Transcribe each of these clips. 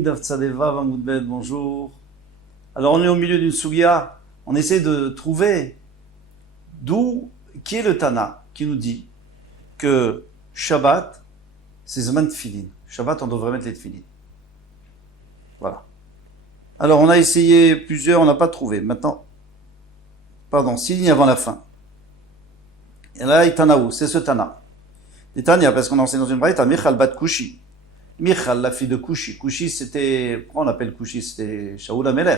Tfilin, Daf Tzadeva, Vamoudbed, bonjour. Alors on est au milieu d'une sougia, on essaie de trouver qui est le Tana qui nous dit que Shabbat, c'est Zman Tfilin. Shabbat, on devrait mettre les Tfilin. Voilà. Alors on a essayé plusieurs, on n'a pas trouvé. Maintenant, s'il ligne avant la fin. Et là, Itanaou, c'est ce Tana. Itania, parce qu'on enseigne dans une braïta, Michal bat Kushi. Michal, la fille de Kushi. Kushi, c'était, pourquoi on l'appelle Kushi? C'était Shaoul Ameler.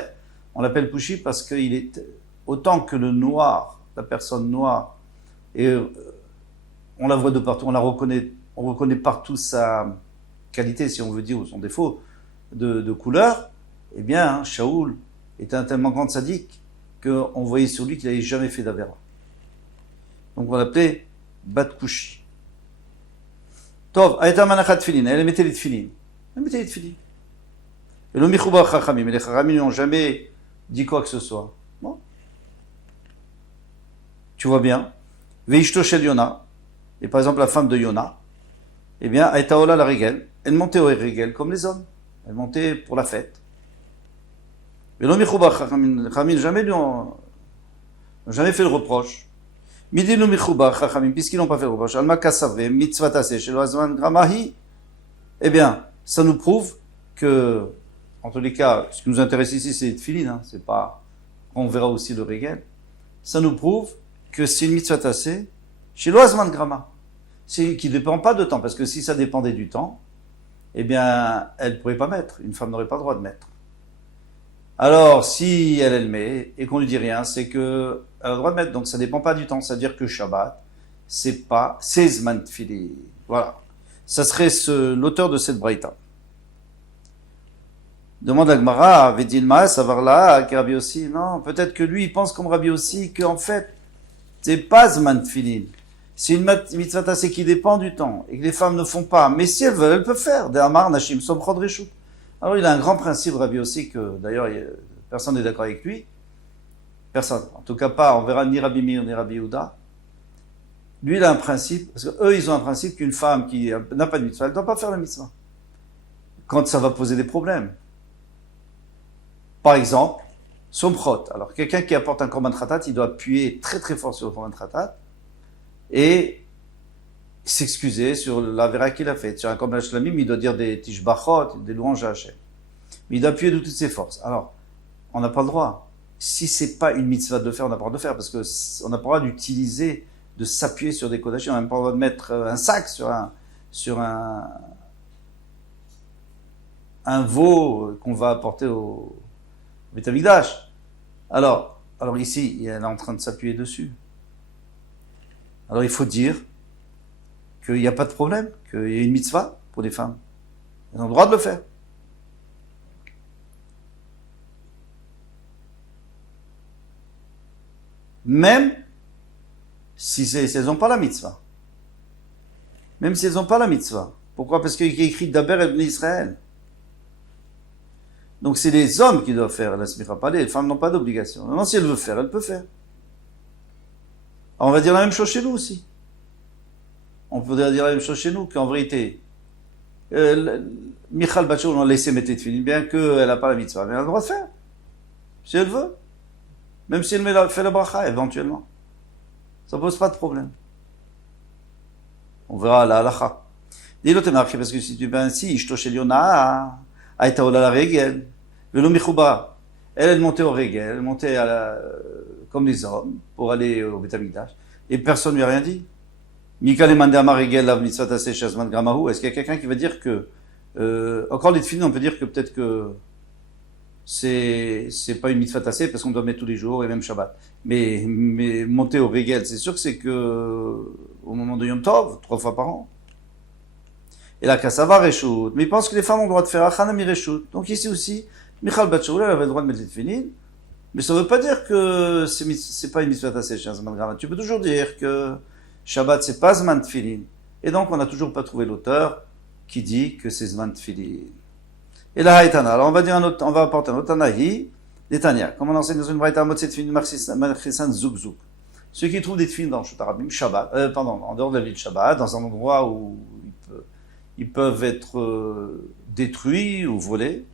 On l'appelle Kushi parce qu'il est, autant que le noir, la personne noire, et on la voit de partout, on reconnaît partout sa qualité, si on veut dire, ou son défaut de couleur, eh bien, Shaoul était un tellement grand sadique qu'on voyait sur lui qu'il n'avait jamais fait d'Avera. Donc on l'appelait Bat Kushi. Tov, Aïta Manachat Tfilin, elle mettait les Tfilin. Et le Michouba Chachamim, les Chachamim n'ont jamais dit quoi que ce soit. Bon. Tu vois bien. Veishto Shel Yona, et par exemple la femme de Yona, eh bien, Aïta Ola la Régel, elle montait au Régel comme les hommes. Elle montait pour la fête. Et le Michouba Chachamim, jamais fait le reproche. Midinu Michouba Chachamim, puisqu'ils n'ont pas fait le reproche, Alma Kasave, Mitzvah Taseh, Shelo Azman Gramahi, eh bien, ça nous prouve que, en tous les cas, ce qui nous intéresse ici, c'est les tfilin, c'est pas, on verra aussi le régel. Ça nous prouve que c'est une mitzvah tassée, chez l'oazman grama, qui ne dépend pas de temps, parce que si ça dépendait du temps, eh bien, elle ne pourrait pas mettre, une femme n'aurait pas le droit de mettre. Alors, si elle met, et qu'on lui dit rien, c'est que elle a le droit de mettre, donc ça ne dépend pas du temps, c'est-à-dire que Shabbat, c'est pas, c'est zman tfilin. Voilà. Ça serait l'auteur de cette braïta. Demande à Gmara, Vedilma, Savarla, Rabbi aussi. Non, peut-être que lui, il pense comme Rabbi aussi, qu'en fait, c'est pas Zman Tfilin. C'est une mitzvah tassée qui dépend du temps, et que les femmes ne font pas. Mais si elles veulent, elles peuvent faire. De'amar, Nashim, Somchod Reshut. Alors, il a un grand principe, Rabbi aussi, que d'ailleurs, personne n'est d'accord avec lui. Personne. En tout cas, pas, on verra ni Rabbi Meir, ni Rabbi Yehuda. Lui, il a un principe, parce qu'eux, ils ont un principe qu'une femme qui n'a pas de mitzvah, elle ne doit pas faire la mitzvah. Quand ça va poser des problèmes. Par exemple, Somchot. Alors, quelqu'un qui apporte un korban khatat, il doit appuyer très très fort sur le korban khatat et s'excuser sur la vera qu'il a faite. Sur un korban shlamim, il doit dire des tishbachot, des louanges à Hachem. Mais il doit appuyer de toutes ses forces. Alors, on n'a pas le droit. Si c'est pas une mitzvah de le faire, on n'a pas le droit de le faire, parce qu'on n'a pas le droit d'utiliser, de s'appuyer sur des kodachim. On n'a même pas le droit de mettre un sac sur un veau qu'on va apporter au Beth Amikdash. Alors ici, elle est en train de s'appuyer dessus. Alors il faut dire qu'il n'y a pas de problème, qu'il y a une mitzvah pour les femmes. Elles ont le droit de le faire. Même si elles n'ont pas la mitzvah. Même si elles n'ont pas la mitzvah. Pourquoi? Parce qu'il y a écrit d'Aber et Bnei Israël. Donc c'est les hommes qui doivent faire la smicha, pas les femmes n'ont pas d'obligation. Maintenant, si elle veut faire, elle peut faire. Alors, on va dire la même chose chez nous aussi. On peut dire la même chose chez nous, qu'en vérité, Michal Batchour, on l'a laissé mettre les tefilin, bien qu'elle n'a pas la mitzvah, mais elle a le droit de faire. Si elle veut. Même si elle fait la bracha, éventuellement. Ça pose pas de problème. On verra la halacha. Dis-le, t'es marqué, parce que si tu vas ainsi, Ishto Shel Yona, Aïta Ola la Régel, Velo Michouba. Elle montait au Régel, elle montait comme les hommes, pour aller au Beth Amikdash. Et personne ne lui a rien dit. Mikal Mande Amar Régel, la mitzvah tasseh shazman gramahu. Est-ce qu'il y a quelqu'un qui va dire que, encore les tefilin, on peut dire que peut-être que c'est pas une mitzvah tasseh parce qu'on doit mettre tous les jours et même Shabbat. Mais monter au Régel, c'est sûr que c'est que, au moment de Yom Tov, 3 fois par an. Et la Kassava Reshut. Mais il pense que les femmes ont le droit de faire Achanami Reshut. Donc ici aussi, Michal Batchoul, elle avait le droit de mettre les tefilin. Mais ça ne veut pas dire que c'est pas une mitzvah tasseh, cher Zman Grama. Tu peux toujours dire que Shabbat, c'est pas Zman Tfilin. Et donc, on n'a toujours pas trouvé l'auteur qui dit que c'est Zman Tfilin. Et la Haïtana. Alors, on va apporter un autre Tanahi, des Tanya. Comme on enseigne dans une braïta, Motse Tfilin, Marchisan Zouk Zouk. Ceux qui trouvent des tefilin dans Shotarabim, Shabbat, en dehors de la ville de Shabbat, dans un endroit où ils peuvent être détruits ou volés,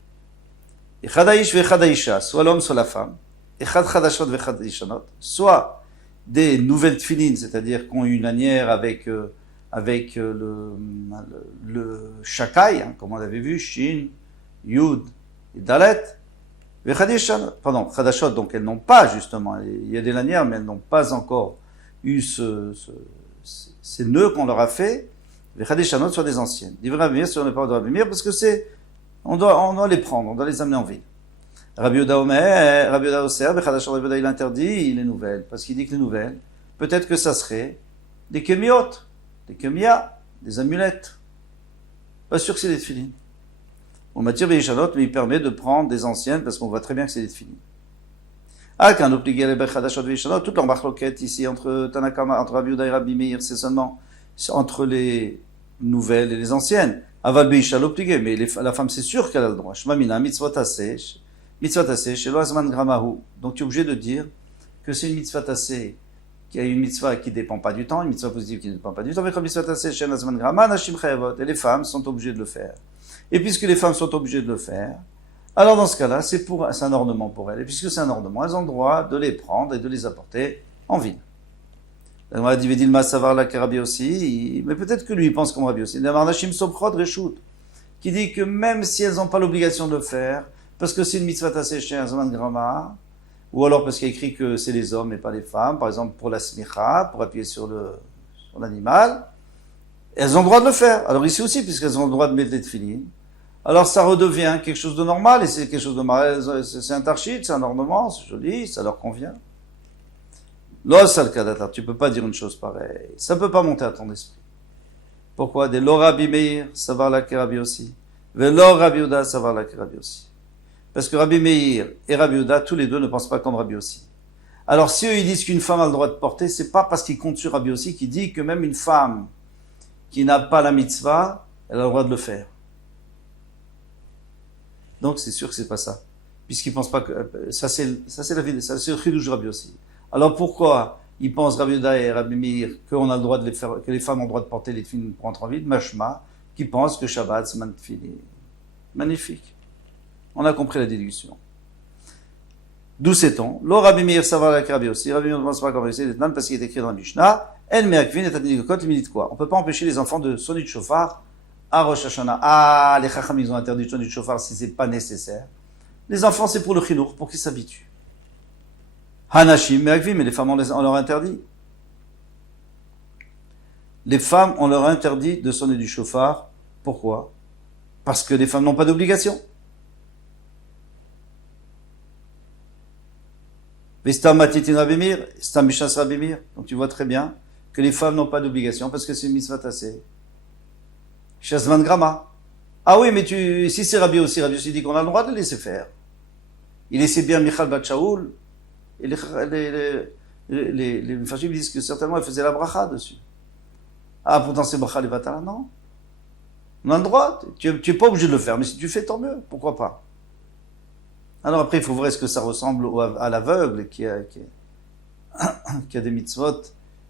Echad ha'ish ve'echad ha'isha, soit l'homme, soit la femme. Echad chadashot ve'echad yishanot, soit des nouvelles tefilines, c'est-à-dire qu'on a une lanière avec le shakai, hein, comme on l'avait vu, Shin, Yud et Dalet, pardon, Chadashot, donc elles n'ont pas justement, il y a des lanières, mais elles n'ont pas encore eu ces nœuds qu'on leur a fait, les Chadishanot soit des anciennes. Divrei Rabbi Meir sur les paroles de Rabbi Meir, parce que on doit les prendre, on doit les amener en ville. Rabbi Yehuda Omer, Rabbi Yehuda Oser, Bechadashot Rabbi Yehuda il interdit les nouvelles, parce qu'il dit que les nouvelles, peut-être que ça serait des kémiot, des kémia, des amulettes. Pas sûr que c'est des tefilines. On matière Beishanot, mais il permet de prendre des anciennes, parce qu'on voit très bien que c'est des tefilines. Ah, quand on oblige les Bechadashot Beishanot, toute leur marloquette ici, entre Tanakama, entre Rabbi Yehuda et Rabbi Meir, c'est seulement entre les nouvelles et les anciennes. Aval Beisha l'obligé, mais la femme c'est sûr qu'elle a le droit. Shmamina, mitzvot aseh, shelo azman gramahu. Donc tu es obligé de dire que c'est une mitzvot aseh, qui a une mitzvah qui ne dépend pas du temps, une mitzvah positive qui ne dépend pas du temps, et les femmes sont obligées de le faire. Et puisque les femmes sont obligées de le faire, alors dans ce cas-là, c'est un ornement pour elles. Et puisque c'est un ornement, elles ont le droit de les prendre et de les apporter en ville. On a dit Vedilma Savar la Rabbi aussi, mais peut-être que lui il pense comme Rabbi aussi. Nashim Soprod Reshut, qui dit que même si elles n'ont pas l'obligation de le faire, parce que c'est une mitzvah tassée chez un Zaman Grama, ou alors parce qu'il y a écrit que c'est les hommes et pas les femmes, par exemple pour la smicha, pour appuyer sur l'animal, elles ont le droit de le faire. Alors ici aussi, puisqu'elles ont le droit de mettre les tefilines, alors ça redevient quelque chose de normal, et c'est quelque chose de normal, c'est un tarchit, c'est un ornement, c'est joli, ça leur convient. Tu peux pas dire une chose pareille. Ça peut pas monter à ton esprit. Pourquoi? Des lo Rabbi Meir, savoir la Rabbi aussi. Velo Rabbi Yehuda, savoir la Rabbi aussi. Parce que Rabbi Meir et Rabbi Yehuda, tous les deux ne pensent pas comme Rabbi aussi. Alors si eux ils disent qu'une femme a le droit de porter, c'est pas parce qu'ils comptent sur Rabbi aussi qui dit que même une femme qui n'a pas la mitzvah, elle a le droit de le faire. Donc c'est sûr que c'est pas ça. Puisqu'ils pensent pas que, ça c'est la vie, ça c'est le chidouj Rabbi aussi. Alors pourquoi ils pensent Rabbi Yehuda et Rabbi Meir qu'on a le droit de les faire, que les femmes ont le droit de porter les tefilines pour entrer en ville? Mashma, qui pensent que Shabbat c'est tefilin. Magnifique. On a compris la déduction. D'où sait-on? Lo Rabbi Meir savoir la Rabbi aussi. Rabbi Meir ne pense pas comme c'est parce qu'il est écrit dans la Mishnah. En meakvin et adinigokot, il me dit quoi? On peut pas empêcher les enfants de sonner du shofar à Rosh Hashanah. Ah, les Chacham ils ont interdit de sonner du shofar si c'est pas nécessaire. Les enfants c'est pour le chinour, pour qu'ils s'habituent. Hanashim, mais les femmes, on leur interdit. Les femmes, on leur interdit de sonner du chauffard. Pourquoi? Parce que les femmes n'ont pas d'obligation. Vestam matitin rabimir, stam mishas rabimir. Donc tu vois très bien que les femmes n'ont pas d'obligation parce que c'est une mitzvah tassée. Shazman grama. Ah oui, mais si c'est Rabbi aussi dit qu'on a le droit de le laisser faire. Il laissait bien Michal Bat Shaoul. Et les Mifashim disent que certainement elle faisait la bracha dessus. Ah, pourtant c'est bracha les vatala, non. On a le droit, tu es pas obligé de le faire, mais si tu fais, tant mieux, pourquoi pas. Alors après, il faut voir est-ce que ça ressemble à l'aveugle qui a des mitzvot,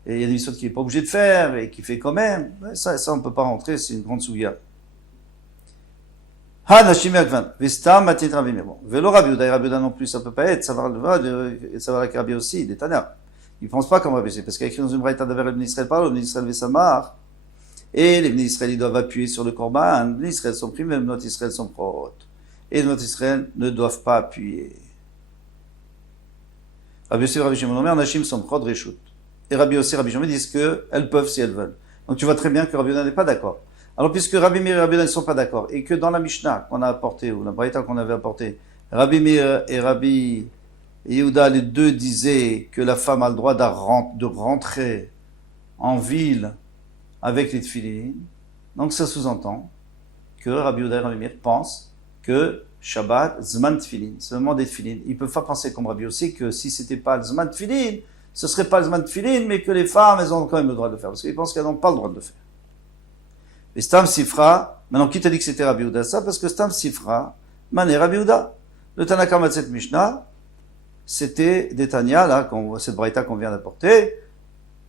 et il y a des mitzvot qu'il n'est pas obligé de faire, et qui fait quand même. Ça on ne peut pas rentrer, c'est une grande souillade. Ha nashim yakvan, vestam matit Rabbi Meir. Velo Rabbi Yehuda, Rabbi Yehuda non plus, ça peut pas être, ça va avec Rabbi aussi, des Tana. Ils pensent pas comme Rabbi Yehuda, parce qu'il y a écrit dans une braïta d'Aver Ibn Israël parle, Ibn Israël Vesamar, et les Ibn Israël ils doivent appuyer sur le korban, Ibn Israël sont pris, même notre Israël sont prot. Et notre Israël ne doivent pas appuyer. Rabbi Yossi et Rabbi Shimon Omer, nashim sont prot reshut. Et Rabbi Yossi et Rabbi Shimon disent qu'elles peuvent si elles veulent. Donc tu vois très bien que Rabbi Yehuda n'est pas d'accord. Alors, puisque Rabbi Meir et Rabbi Yehuda ne sont pas d'accord, et que dans la Mishnah qu'on a apportée, ou la Braïta qu'on avait apportée, Rabbi Meir et Rabbi Yehuda, les deux disaient que la femme a le droit de rentrer en ville avec les tefilines. Donc, ça sous-entend que Rabbi Yehuda et Rabbi Meir pensent que Shabbat, Zman tefilin, c'est le moment des tefilines. Ils ne peuvent pas penser comme Rabbi aussi que si c'était pas le Zman tefilin, ce serait pas le Zman tefilin, mais que les femmes, elles ont quand même le droit de le faire, parce qu'ils pensent qu'elles n'ont pas le droit de le faire. Et Stam Sifra, maintenant qui t'a dit que c'était Rabbi Yehuda? Ça, parce que Stam Sifra, Mané Rabbi Yehuda. Le Tanakh Matzet Mishnah, c'était des Tanya, là, cette braïta qu'on vient d'apporter,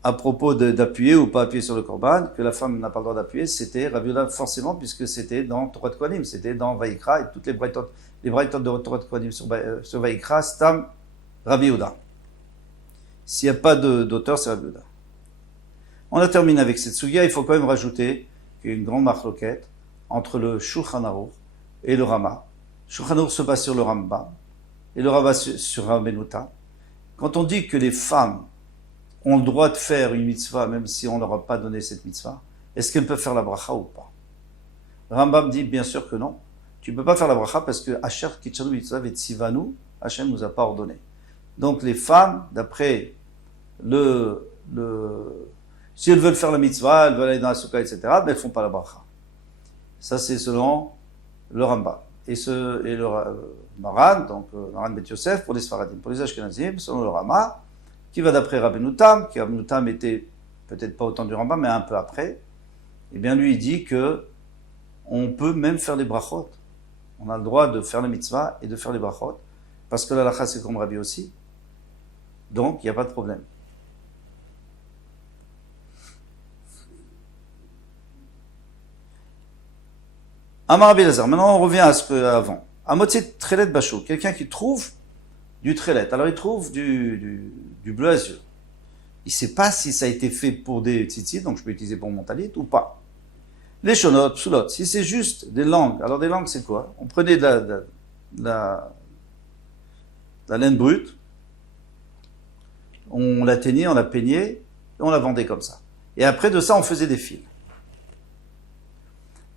à propos d'appuyer ou pas appuyer sur le korban, que la femme n'a pas le droit d'appuyer, c'était Rabbi Yehuda forcément, puisque c'était dans Torah de Kohanim, c'était dans Vaïkra, et toutes les braïtot les braïtot de Torah de Kohanim sur Vaïkra, Stam, Rabbi Yehuda. S'il n'y a pas d'auteur, c'est Rabbi Yehuda. On a terminé avec cette sugia. Il faut quand même rajouter qu'il y a une grande marloquette entre le Shulchan Aruch et le Rama. Shulchan Aruch se base sur le Rambam et le Rama sur Rabbenuta. Quand on dit que les femmes ont le droit de faire une mitzvah, même si on ne leur a pas donné cette mitzvah, est-ce qu'elles peuvent faire la bracha ou pas? Rambam dit bien sûr que non. Tu ne peux pas faire la bracha parce que Asher Kitchanu Mitzvah Vetsivanu, Hachem nous a pas ordonné. Donc les femmes, d'après si elles veulent faire la mitzvah, elles veulent aller dans la soukha, etc., mais elles ne font pas la bracha. Ça, c'est selon le Rambam. Et le Maran, donc Maran Bet Yosef, pour les Sfaradim. Pour les Ashkenazim, selon le Rama, qui va d'après Rabbeinu-Tam, qui Rabbeinu-Tam était peut-être pas autant du Rambam, mais un peu après, eh bien lui, il dit que on peut même faire les brachot. On a le droit de faire la mitzvah et de faire les brachot, parce que l'halakha, c'est comme Rabbi aussi. Donc, il n'y a pas de problème. Amar Rabbi Elazar. Maintenant, on revient à ce qu'avant. Amotzi Trelet Bachou. Quelqu'un qui trouve du Trelet. Alors, il trouve du bleu azur. Il ne sait pas si ça a été fait pour des tzitzit, donc je peux utiliser pour mon talit ou pas. Les shonot, psulot. Si c'est juste des langues. Alors, des langues, c'est quoi? On prenait de la laine brute, on la teignait, on la peignait, et on la vendait comme ça. Et après de ça, on faisait des fils.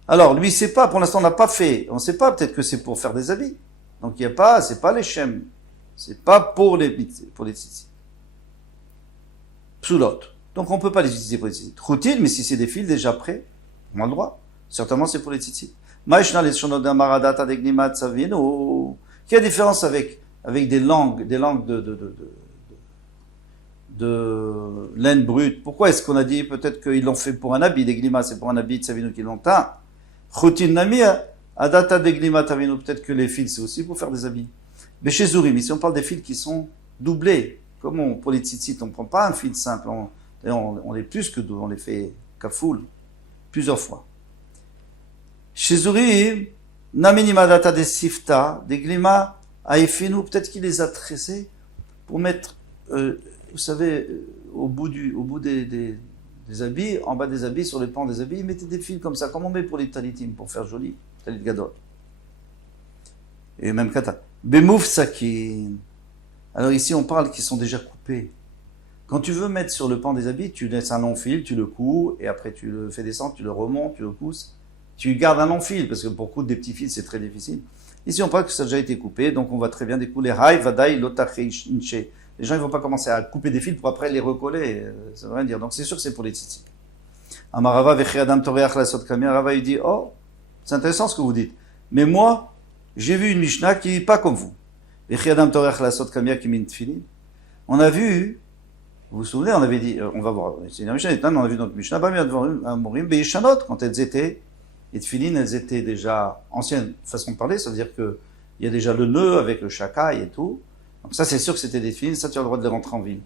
Alors, lui, il sait pas, pour l'instant, on n'a pas fait, on ne sait pas, peut-être que c'est pour faire des habits. Donc, il n'y a pas, c'est pas les shem, c'est pas pour les tzitzit. Psulot. Donc, on ne peut pas les utiliser pour les tzitzit. Routine, mais si c'est des fils déjà prêts, on a le droit. Certainement, c'est pour les tzitzit. Maïshna les shonot d'amaradata degnimat savino. Quelle est la différence avec des langues de laine brute? Pourquoi est-ce qu'on a dit peut-être qu'ils l'ont fait pour un habit? Des glimas, c'est pour un habit de savino qui l'ont teint. Chotin namia, adata des glimas tavino, peut-être que les fils c'est aussi pour faire des habits. Mais chez Zourim, ici on parle des fils qui sont doublés. Comme pour les tzitzit, on ne prend pas un fil simple, on les plus que double, on les fait kafoul, plusieurs fois. Chez Zourim, naminima data des sifta, des glimas, aïfinu, peut-être qu'il les a tressés pour mettre, vous savez, au bout des habits, en bas des habits, sur les pans des habits, ils mettaient des fils comme ça, comme on met pour les talitim, pour faire joli, talit gadol. Et même kata. Bemouf sakin. Alors ici, on parle qu'ils sont déjà coupés. Quand tu veux mettre sur le pan des habits, tu laisses un long fil, tu le couds, et après tu le fais descendre, tu le remontes, tu le cousses. Tu gardes un long fil, parce que pour coudre des petits fils, c'est très difficile. Ici, on parle que ça a déjà été coupé, donc on va très bien découler. Hay, vadai, lotachei, inche. Les gens, ils vont pas commencer à couper des fils pour après les recoller. Ça veut rien dire. Donc c'est sûr que c'est pour les tzitzit. Amarava vechi adam toreach la sot kamia. Rava, il dit, oh, c'est intéressant ce que vous dites. Mais moi, j'ai vu une Mishnah qui est pas comme vous. Vechi adam toreach la sot kamia qui min tfilin. On a vu, vous vous souvenez, on avait dit, on va voir, c'est une Mishnah, on a vu notre Mishnah, Amorim, Be'ishanot, quand elles étaient, les tfilin, elles étaient déjà anciennes façon de parler, ça veut dire que il y a déjà le nœud avec le shakai et tout. Donc ça, c'est sûr que c'était des tfilin, ça tu as le droit de les rentrer en ville.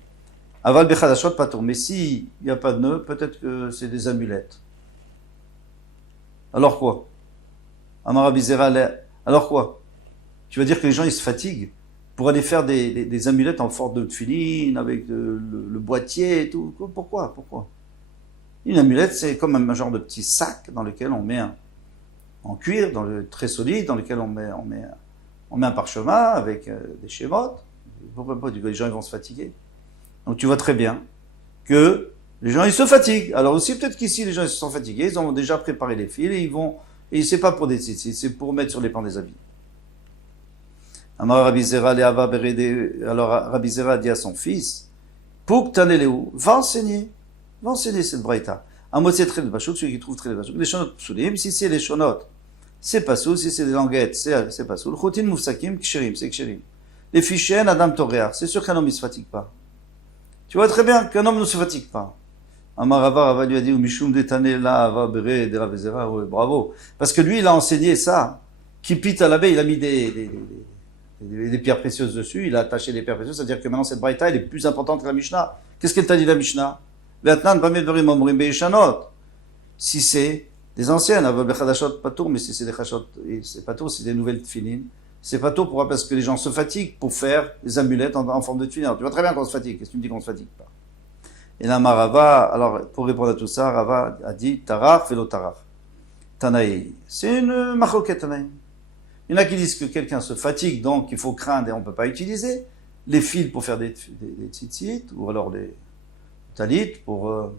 Aval bechadashot patour. Mais s'il n'y a pas de nœud, peut-être que c'est des amulettes. Alors quoi? Amarabizera, alors quoi? Tu vas dire que les gens, ils se fatiguent pour aller faire des amulettes en forme de tfilin, avec le boîtier et tout. Pourquoi? Une amulette, c'est comme un genre de petit sac dans lequel on met en cuir, très solide, dans lequel on met un parchemin avec des schémotes. Pourquoi pas? Les gens ils vont se fatiguer. Donc tu vois très bien que les gens ils se fatiguent. Alors aussi peut-être qu'ici les gens ils se sont fatigués, ils ont déjà préparé les fils et c'est pas pour des tzitzit, c'est pour mettre sur les pans des habits. Alors Rabbi Zera dit à son fils, pour Taneleu, va enseigner cette braïta. À moitié très de Bachot, celui qui trouve très de Bachot. Les shonot psulim, si c'est les shonot, c'est pas soul, si c'est des languettes, c'est pas soul. Chotin moufsakim, ksherim, c'est ksherim. Les fichens, Adam Toréar, c'est sûr qu'un homme, il se fatigue pas. Tu vois très bien qu'un homme ne se fatigue pas. Rava lui a dit, Mishum detane la, ava bere, de Ravezera, bravo. Parce que lui, il a enseigné ça. Kipit à l'abbé, il a mis des pierres précieuses dessus, il a attaché des pierres précieuses, c'est-à-dire que maintenant cette braïta, elle est plus importante que la Mishnah. Qu'est-ce qu'elle t'a dit la Mishnah? Si c'est des anciennes, mais si c'est des chashot, c'est pas tout, c'est des nouvelles tfilin, C'est pas tôt, pourquoi? Parce que les gens se fatiguent pour faire des amulettes en forme de tunnel. Tu vois très bien qu'on se fatigue. Qu'est-ce que tu me dis qu'on se fatigue pas? Et là, Rava, alors, pour répondre à tout ça, Rava a dit, Tarar, Felo Tarar. Tanaï. C'est une marloquette, Tanaï. Il y en a qui disent que quelqu'un se fatigue, donc il faut craindre et on ne peut pas utiliser les fils pour faire des tzitzit, ou alors les talit pour...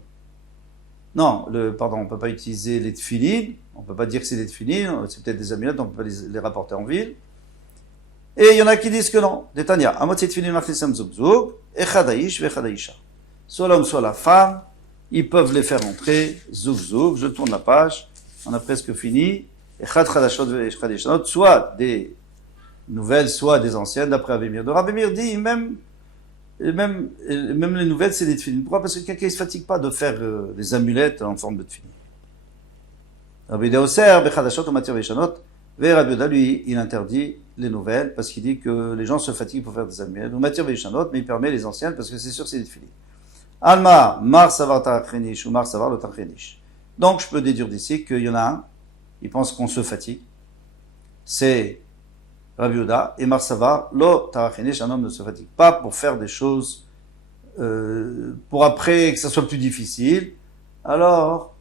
Non, on ne peut pas utiliser les tfilines, on ne peut pas dire que c'est des tfilines, c'est peut-être des amulettes, donc on peut pas les rapporter en ville. Et il y en a qui disent que non. Détania, amot tfilin machnisam zug zug, echadaïsh vechadaïsha. Soit l'homme, soit la femme, ils peuvent les faire entrer, zug zug, je tourne la page, on a presque fini. Soit des nouvelles, soit des anciennes, d'après Rabbi de Rabbi Meir dit, même les nouvelles, c'est des tefilines. Pourquoi? Parce que quelqu'un ne se fatigue pas de faire des amulettes en forme de tefilines. Rabbi Deoser, Bechadashot, Omatir Veshanot, et Rabbi Yoda, lui, il interdit les nouvelles, parce qu'il dit que les gens se fatiguent pour faire des amulettes. Omatir Veshanot, mais il permet les anciennes, parce que c'est sûr que c'est des tefilines. Alma, Mar Savar Tarachenish, ou Mar Savar le Tarachenish. Donc, je peux déduire d'ici qu'il y en a un, il pense qu'on se fatigue. C'est Rabbi Yehuda et Marsavar, lo tarachenish, un homme ne se fatigue pas pour faire des choses pour après que ça soit plus difficile. Alors,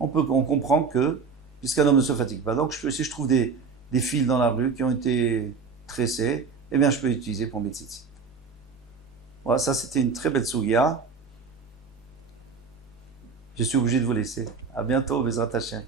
on comprend que, puisqu'un homme ne se fatigue pas, donc si je trouve des fils dans la rue qui ont été tressés, eh bien je peux l'utiliser pour mes tzitzit. Voilà, ça c'était une très belle sougia. Je suis obligé de vous laisser. À bientôt, Bezrat Hashem.